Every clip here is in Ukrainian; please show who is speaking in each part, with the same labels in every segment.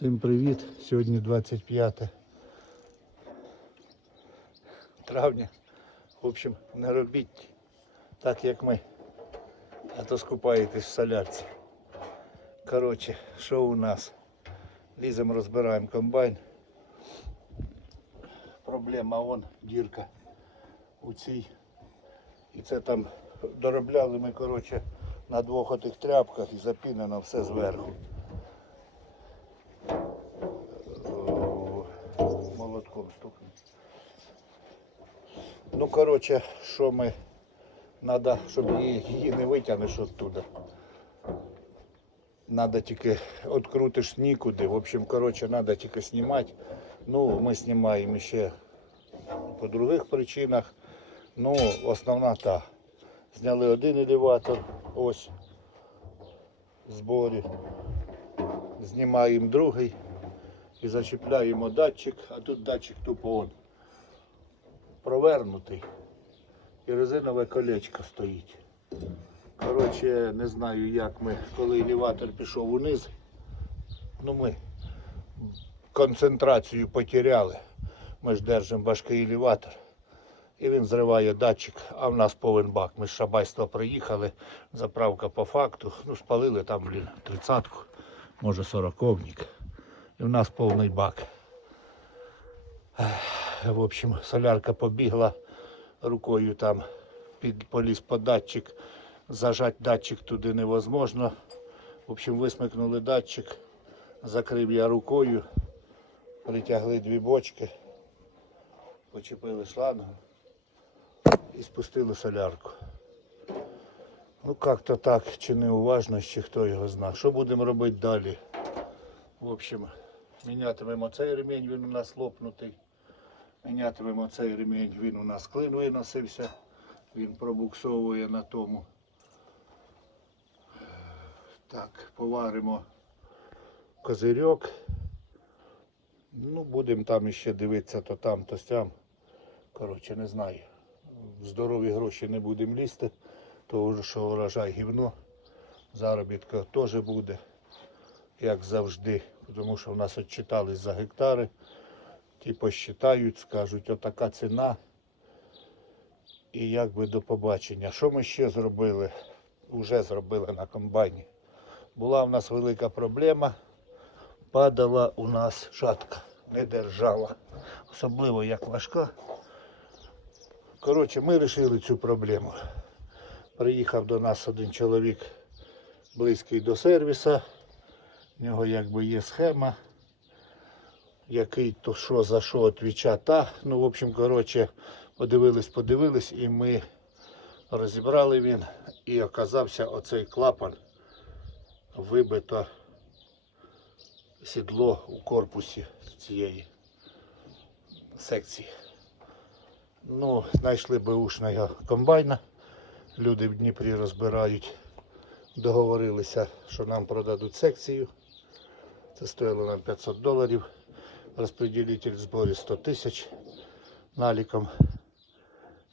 Speaker 1: Всім привіт! Сьогодні 25 травня. В общем, не робіть так, як ми. А то скупаєтесь в солярці. Коротше, що у нас? Ліземо, розбираємо комбайн. Проблема вон дірка у цій. І це там доробляли ми, коротше, на двох отих тряпках і запінено все зверху. Молотком стукнув. Ну, коротше, що ми треба, щоб її, її не витягнеш оттуда. Надо тільки відкрутиш нікуди. В общем, коротше, треба тільки знімати. Ну, ми знімаємо ще по других причинах. Ну, основна та. Зняли один елеватор, ось в зборі. Знімаємо другий і зачіпляємо датчик, а тут датчик тупо он провернутий. І резинове колечко стоїть. Коротше, не знаю, як ми, коли елеватор пішов униз, ну ми концентрацію потеряли. Ми ж держимо важкий елеватор. І він зриває датчик, а в нас повен бак. Ми з шабайства приїхали, заправка по факту. Ну, спалили там, блін, тридцятку, може сороковник. І в нас повний бак. В общем, солярка побігла рукою там, поліз по датчик. Зажать датчик туди невозможно. В общем, висмикнули датчик, закрив я рукою, притягли дві бочки, почепили шлангу і спустили солярку. Ну як-то так, чи неуважно, чи хто його знає. Що будемо робити далі? В общем, мінятимемо цей ремінь, він у нас лопнутий. Мінятимемо цей ремінь, він у нас клин виносився, він пробуксовує на тому. Так, поваримо козирьок. Ну, будемо там ще дивитися то там, то сям. Коротше, не знаю. В здорові гроші не будемо лізти, тому що урожай гівно. Заробітка теж буде, як завжди. Тому що в нас відчитались за гектари. Ті посчитають, скажуть, отака ціна. І як би до побачення. Що ми ще зробили? Уже зробили на комбайні. Була в нас велика проблема. Падала у нас шатка, не держала. Особливо як важка. Коротше, ми вирішили цю проблему. Приїхав до нас один чоловік близький до сервіса. В нього якби є схема, який то що за що відвіча та. Ну, в общем, коротше, подивились, подивились, і ми розібрали він. І оказався оцей клапан вибито сідло у корпусі цієї секції. Ну, знайшли беушного комбайна. Люди в Дніпрі розбирають. Договорилися, що нам продадуть секцію. Це стоїло нам 500 доларів. В зборі 100 тисяч наліком.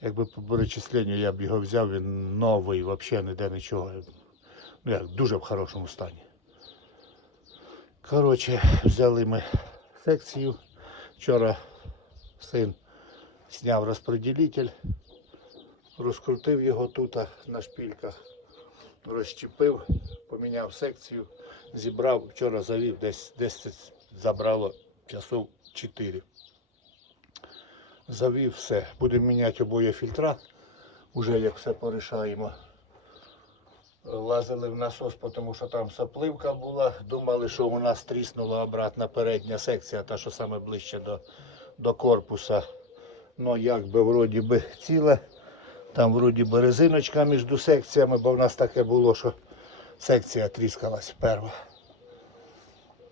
Speaker 1: Якби по перечисленню я б його взяв, він новий, взагалі ніде нічого. Ну як, дуже в хорошому стані. Коротше, взяли ми секцію. Вчора син зняв розподілитель, розкрутив його тут на шпільках, розчепив, поміняв секцію, зібрав, вчора завів, десь, десь забрало часов 4. Завів все. Будемо міняти обоє фільтра, уже як все порішаємо. Лазили в насос, тому що там сопливка була. Думали, що у нас тріснула обратна передня секція, та що саме ближче до, до корпуса. Ну, якби вроді би ціле. Там вроді би резиночка між секціями, бо в нас таке було, що секція тріскалась перша.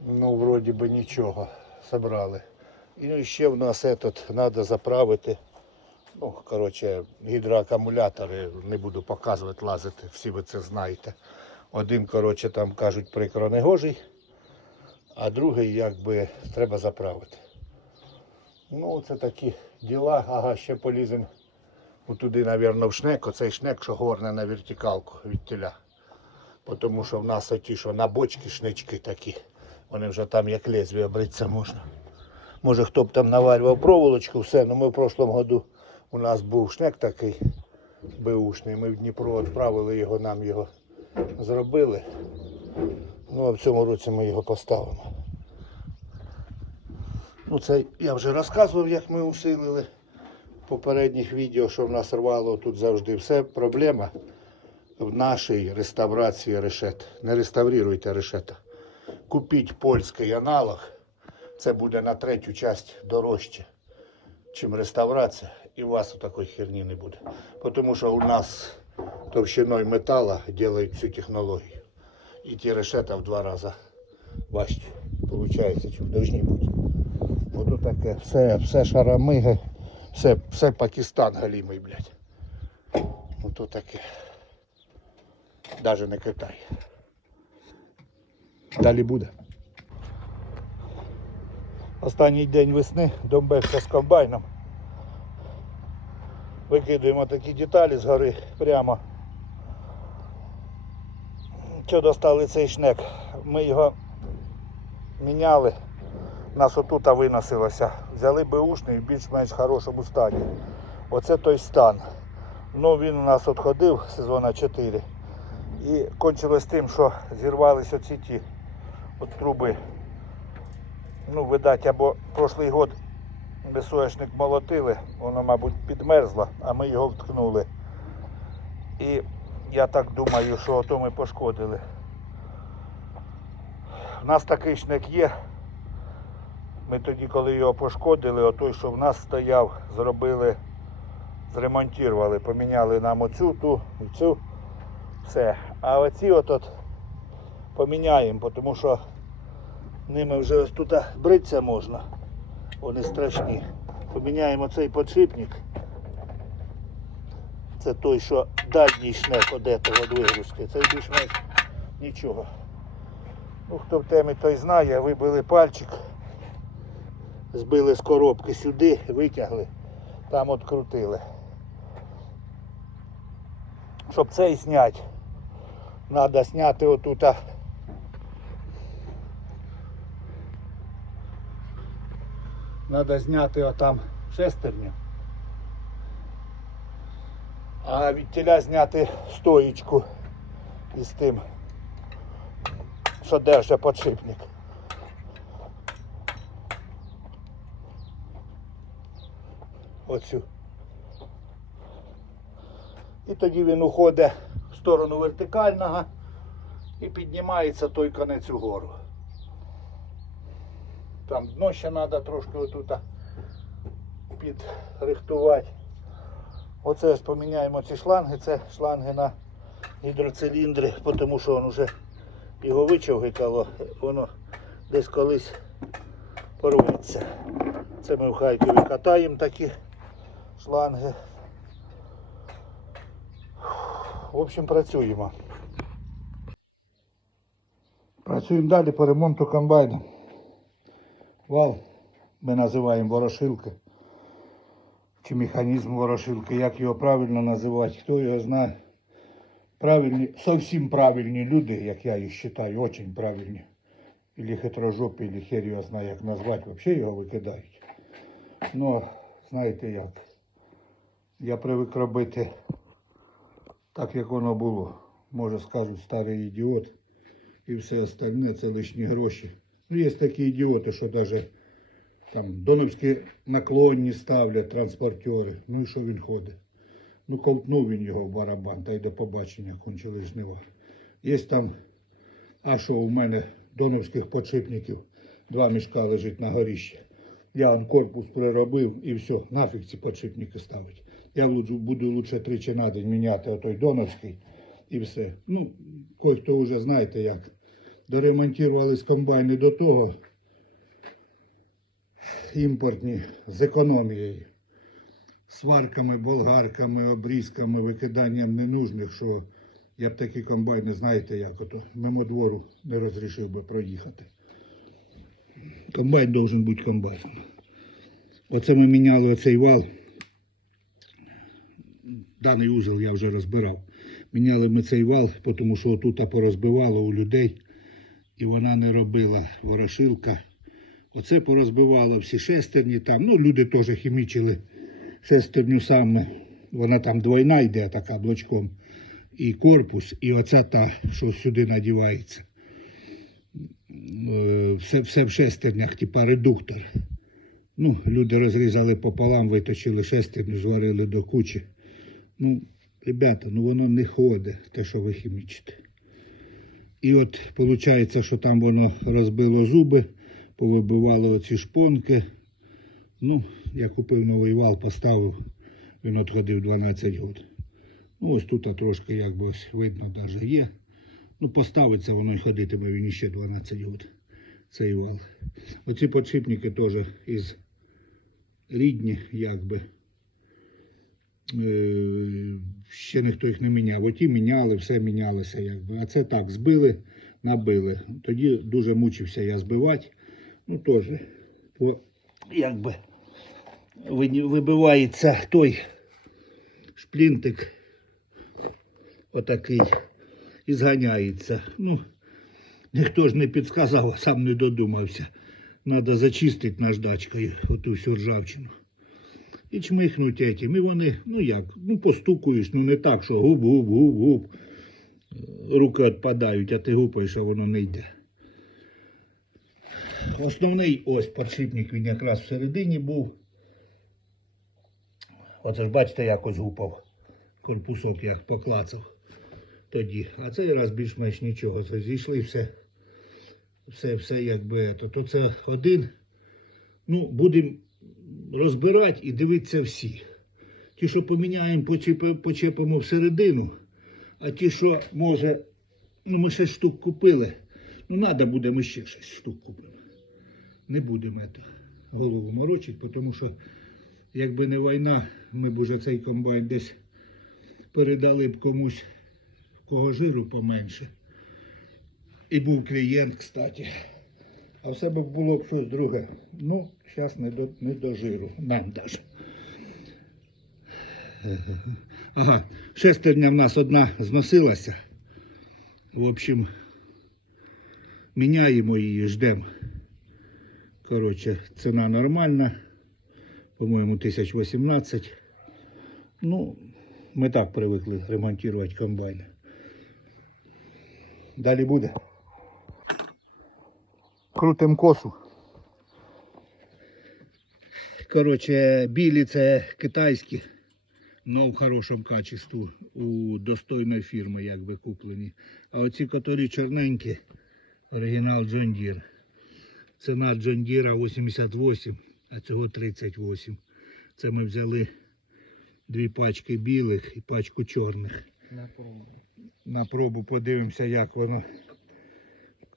Speaker 1: Ну, вроді би нічого. Собрали. І ну, ще в нас этот, треба заправити. Ну, коротше, гідроакумулятори не буду показувати, лазити, всі ви це знаєте. Один, коротше, там кажуть, прикро негожий, а другий якби треба заправити. Ну, це такі діла. Ага, ще поліземо туди, мабуть, в шнек. Оцей шнек, що горне на вертикалку від тіля. Тому що в нас оті, що на бочки шнички такі. Вони вже там як лезвія бриться можна. Може хто б там наварював проволочку, все, ну ми в прошлому году у нас був шнек такий беушний. Ми в Дніпро відправили його, нам його зробили. Ну а в цьому році ми його поставимо. Ну це я вже розказував, як ми усилили в попередніх відео, що в нас рвало тут завжди. Все проблема в нашій реставрації решет. Не реставруйте решета. Купіть польський аналог. Це буде на третю часть дорожче, чим реставрація. І у вас такої херні не буде. Тому що у нас товщиною металу роблять всю технологію. І ті решета в два рази важче. Получається, чим повинні бути. Ото таке, все, все шарамиги, все, все Пакистан галімий, блядь. Ото таке. Даже не Китай. Далі буде. Останній день весни домбевся з комбайном. Викидуємо такі деталі з гори прямо. Що достали цей шнек? Ми його міняли. Нас отута виносилося. Взяли беушний в більш-менш хорошому стані. Оце той стан. Ну він у нас відходив сезона 4. І кончилось тим, що зірвались оці ті от труби. Ну, видать, або прошлий год безсоєшник молотили, воно, мабуть, підмерзло, а ми його вткнули. І я так думаю, що ото ми пошкодили. У нас такий шнек є. Ми тоді, коли його пошкодили, отой, що в нас стояв, зробили, зремонтували, поміняли нам оцю ту і цю. Все. А оці от, от поміняємо, тому що ними вже тут бриться можна. Вони страшні. Поміняємо цей подшипник. Це той, що дальній шнек од этого від вигрузки. Цей більш-менш нічого. Ну, хто в темі, той знає, вибили пальчик, збили з коробки сюди, витягли, там открутили. Щоб цей зняти, треба зняти отута. Треба зняти отам шестерню. А від тіля зняти стоїчку із тим, що держить подшипник. Оцю. І тоді він уходить сторону вертикального і піднімається той конець угору. Там дно ще треба трошки отут підрихтувати. Оце поміняємо ці шланги. Це шланги на гідроциліндри, тому що він вже його вичовгикало, воно десь колись порветься. Це ми в Харкові катаємо такі шланги. В общем, працюємо. Працюємо далі по ремонту комбайну. Вал ми називаємо ворошилка. Чи механізм ворошилки, як його правильно називати, хто його знає. Правильні, зовсім правильні люди, як я їх вважаю, дуже правильні. Ілі хитрожопі, ілі хер його знає, як назвати, взагалі його викидають. Ну, знаєте як. Я привик робити так, як воно було. Може скажуть старий ідіот і все остальне це лишні гроші. Ну, є такі ідіоти, що навіть там доновські наклонні ставлять транспортери. Ну і що він ходить? Ну, ковтнув він його в барабан, та й до побачення кончили жнива. Є там, а що у мене доновських подшипників, два мішка лежить на горіщі. Я он корпус приробив і все, нафіг ці подшипники ставить. Я буду лучше тричі на день міняти отой доновський і все. Ну, кой-хто вже знаєте як. Доремонтували з комбайни до того, імпортні з економією. Сварками, болгарками, обрізками, викиданням ненужних, що я б такі комбайни, знаєте, як ото, мимо двору не розрішив би проїхати. Комбайн должен бути комбайном. Оце ми міняли оцей вал. Даний узел я вже розбирав. Міняли ми цей вал, тому що отут порозбивало у людей. і вона не робила ворошилка. Оце порозбивало всі шестерні там. Ну, люди теж хімічили шестерню саме. Вона там двойна йде, така блочком. І корпус, і оце та, що сюди надівається. Е, Все, все в шестернях, типа редуктор. Ну, люди розрізали пополам, виточили шестерню, зварили до кучі. Ну, ребята, ну воно не ходить, те, що ви хімічите. І от виходить, що там воно розбило зуби, повибивало оці шпонки. Ну, я купив новий вал, поставив, він отходив 12 років. Ну, ось тут трошки якби ось видно навіть є. Ну, поставиться воно і ходитиме він ще 12 років, цей вал. Оці подшипники теж із рідні, якби. Е, ще ніхто їх не міняв. Оті міняли, все мінялося, якби. А це так, збили, набили. Тоді дуже мучився я збивати. Ну теж, по, якби вибивається той шплінтик, отакий, і зганяється. Ну, ніхто ж не підказав, сам не додумався. Треба зачистити наждачкою оту всю ржавчину. І чмихнуть этим. І вони, ну як, ну постукуєш, ну не так, що губ, губ, губ, губ. Руки відпадають, а ти гупаєш, а воно не йде. Основний ось подшипник, він якраз всередині був. Оце ж бачите, якось гупав. Корпусок як поклацав тоді. А цей раз більш-менш нічого. Це зійшли все. Все, все якби. То, то це один. Ну, будемо розбирати і дивитися всі. Ті, що поміняємо, почепимо всередину, а ті, що може, ну ми 6 штук купили. Ну, треба буде, ми ще 6 штук купимо. Не будемо це голову морочити, тому що якби не війна, ми б уже цей комбайн десь передали б комусь, кого жиру поменше. І був клієнт, кстати. А в себе було б щось друге. Ну, зараз не до, не до жиру. Нам даже. Ага, шестерня в нас одна зносилася. В общем, міняємо її, ждемо. Коротше, ціна нормальна. По-моєму, 1018. Ну, ми так привикли ремонтувати комбайни. Далі буде. Крутим косу. Коротше, білі це китайські, але в хорошому качестві, у достойної фірми, якби куплені. А оці котрі чорненькі, оригінал John Deere. Ціна John Deere 88, а цього 38. Це ми взяли дві пачки білих і пачку чорних.
Speaker 2: На пробу.
Speaker 1: На пробу подивимося, як воно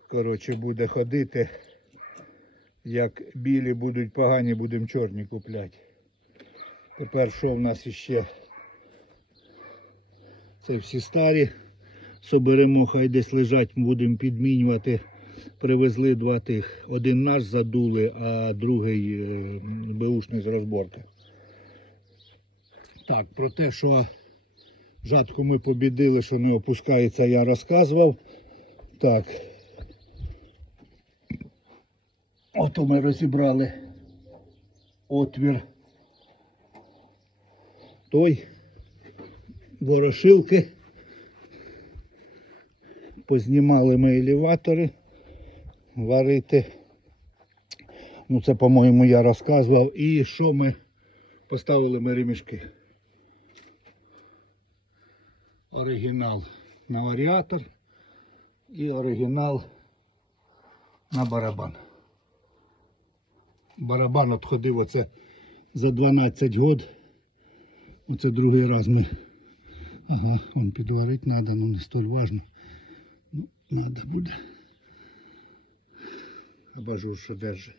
Speaker 1: коротше, буде ходити. Як білі будуть погані, будемо чорні купляти. Тепер що в нас іще? Це всі старі. Соберемо, хай десь лежать, будемо підмінювати. Привезли два тих. Один наш задули, а другий е, беушний з розборки. Так, про те, що жатку ми побідили, що не опускається, я розказував. Так. Ото ми розібрали отвір. Той ворошилки. Познімали ми елеватори варити. Ну це, по-моєму, я розказував. І що ми поставили ми ремішки. Оригінал на варіатор і оригінал на барабан. Барабан отходив оце за 12 год. Оце другий раз ми. Ага, он підварити треба, ну не столь важно. Ну, треба буде. Абажур що держи.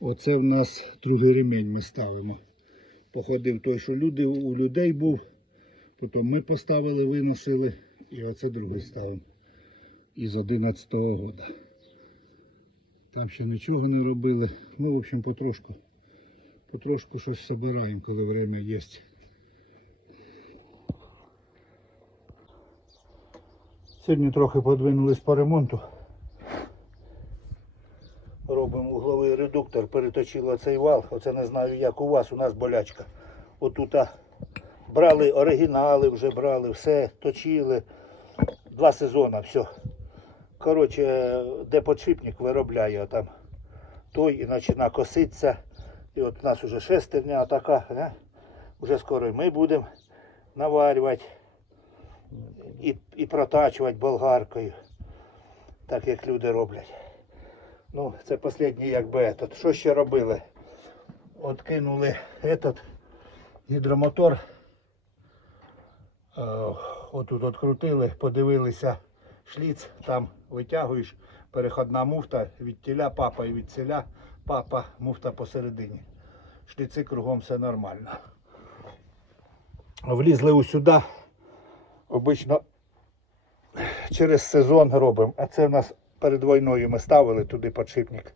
Speaker 1: Оце в нас другий ремень ми ставимо. Походив той, що люди, у людей був. Потім ми поставили, виносили. І оце другий ставимо. Із 11-го года. Там ще нічого не робили. Ми, в общем, потрошку, потрошку щось збираємо, коли время є. Сьогодні трохи подвинулись по ремонту. робимо угловий редуктор, переточило цей вал. Оце не знаю, як у вас, у нас болячка. Отут брали оригінали, вже брали, все, точили. Два сезони, все. Коротше, де подшипник виробляє там той і починає коситися. І от у нас вже шестерня така, не? вже скоро ми будемо наварювати і, і протачувати болгаркою, так як люди роблять. Ну, це останній якби этот. Що ще робили? От кинули этот гідромотор. Отут открутили, подивилися шліц, там витягуєш, переходна муфта від тіля, папа і від ціля, папа, муфта посередині. Шліци кругом все нормально. Влізли усюди. Обично через сезон робимо. А це в нас перед війною ми ставили туди подшипник.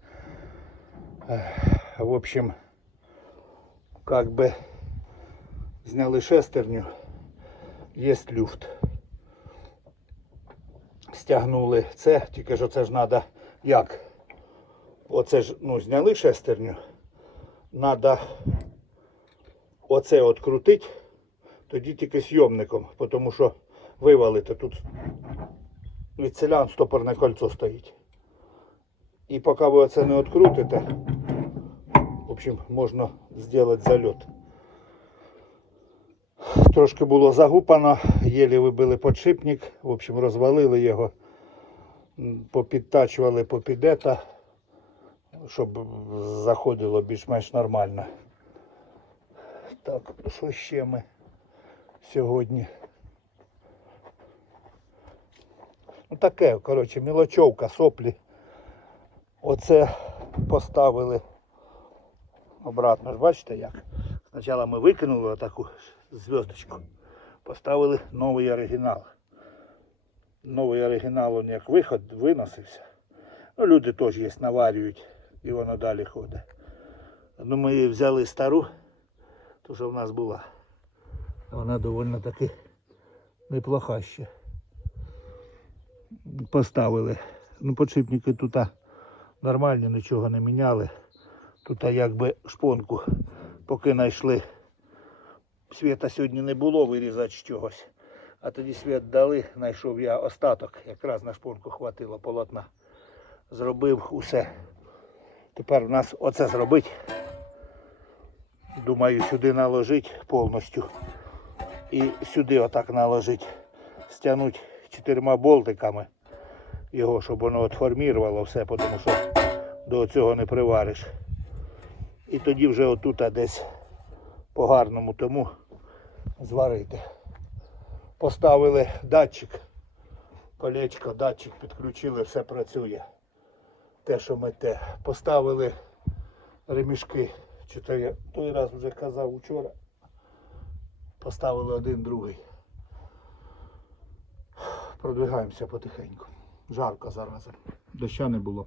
Speaker 1: В общем, как би зняли шестерню, є люфт. Стягнули це, тільки що це ж треба як? Оце ж ну, зняли шестерню. Треба оце відкрутити, тоді тільки зйомником, тому що вивалити тут від селян стопорне кольцо стоїть. І поки ви оце не відкрутите, в общем, можна зробити зальот. Трошки було загупано, єлі вибили подшипник, в общем, розвалили його, попідтачували попідета, щоб заходило більш-менш нормально. Так, що ще ми сьогодні? Ну таке, коротше, мілочовка, соплі. Оце поставили обратно. Ж бачите як? Спочатку ми викинули таку зв'язочку, поставили новий оригінал. Новий оригінал, він як виход виносився. Ну, люди теж є, наварюють і воно далі ходить. Ну, ми взяли стару, ту, що в нас була. Вона доволі таки неплоха ще поставили. Ну, подшипники тут нормальні, нічого не міняли. Тут якби шпонку, поки знайшли. Світа сьогодні не було вирізати чогось. А тоді світ дали, знайшов я остаток. Якраз на шпонку хватило полотна. Зробив усе. Тепер в нас оце зробить. Думаю, сюди наложить повністю. І сюди отак наложить. Стягнуть чотирма болтиками його, щоб воно от все, тому що до цього не привариш. І тоді вже отут десь по гарному тому зварити. Поставили датчик, колечко, датчик підключили, все працює. Те, що ми те. Поставили ремішки. Чи то я той раз вже казав вчора. Поставили один другий. Продвигаємося потихеньку. Жарко зараз. Доща не було.